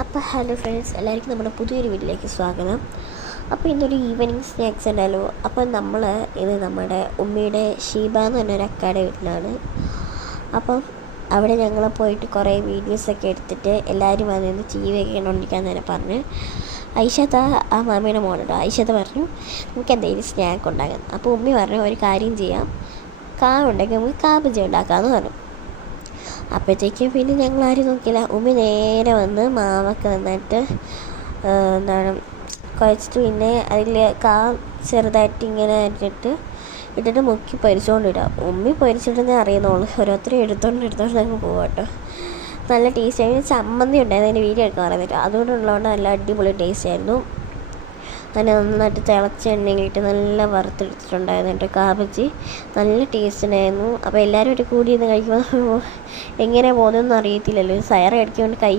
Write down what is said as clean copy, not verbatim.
അപ്പോൾ hello friends, എല്ലാവർക്കും നമ്മുടെ പുതിയൊരു വീട്ടിലേക്ക് സ്വാഗതം. അപ്പോൾ ഇന്നൊരു ഈവനിങ് സ്നാക്സ് ഉണ്ടല്ലോ. അപ്പോൾ ഇത് നമ്മുടെ ഉമ്മയുടെ ഷീബ എന്ന് പറഞ്ഞൊരു അക്കാടെ വീട്ടിലാണ്. അപ്പം അവിടെ ഞങ്ങൾ പോയിട്ട് കുറേ വീഡിയോസൊക്കെ എടുത്തിട്ട് എല്ലാവരും വന്നിരുന്ന് ചീവയൊക്കെ കണ്ടുകൊണ്ടിരിക്കാൻ തന്നെ പറഞ്ഞ് ഐഷത്ത ആ മാമിയുടെ മോളുണ്ടോ, ഐഷത്ത പറഞ്ഞു നമുക്ക് എന്തെങ്കിലും സ്നാക്ക് ഉണ്ടാക്കാം. അപ്പോൾ ഉമ്മി പറഞ്ഞു ഒരു കാര്യം ചെയ്യാം, ഉണ്ടെങ്കിൽ നമുക്ക് കാബജി ഉണ്ടാക്കാമെന്ന് പറഞ്ഞു. അപ്പോഴത്തേക്കും പിന്നെ ഞങ്ങളാരും നോക്കിയില്ല. ഉമ്മി നേരെ വന്ന് മാവൊക്കെ നന്നായിട്ട് കുഴച്ചിട്ട് പിന്നെ അതിൽ ചെറുതായിട്ട് ഇങ്ങനെ ഇട്ടിട്ട് മുക്കി പൊരിച്ചുകൊണ്ടിടുക. ഉമ്മി പൊരിച്ചിട്ടെന്നേ അറിയുന്നുള്ളൂ. ഓരോരുത്തരും എടുത്തോണ്ട് അങ്ങ് പോകാം കേട്ടോ. നല്ല ടേസ്റ്റ് ആയിരുന്നു. ചമ്മന്തി ഉണ്ടായിരുന്നു, അതിൻ്റെ വീഡിയോ എടുക്കാൻ പറയുന്നില്ല. അതുകൊണ്ടുള്ളതുകൊണ്ട് നല്ല അടിപൊളി ടേസ്റ്റ് ആയിരുന്നു. അതിനെ നന്നായിട്ട് തിളച്ച എണ്ണയിലിട്ട് നല്ല വറുത്തെടുത്തിട്ടുണ്ടായിരുന്നു കേട്ടോ കാബജി. നല്ല ടേസ്റ്റ് ഉണ്ടായിരുന്നു. അപ്പോൾ എല്ലാവരും കൂടി ഇന്ന് കഴിക്കുമ്പോൾ എങ്ങനെ പോകുന്നതെന്ന് അറിയത്തില്ലല്ലോ. സയർ അടിക്കൊണ്ട് കൈ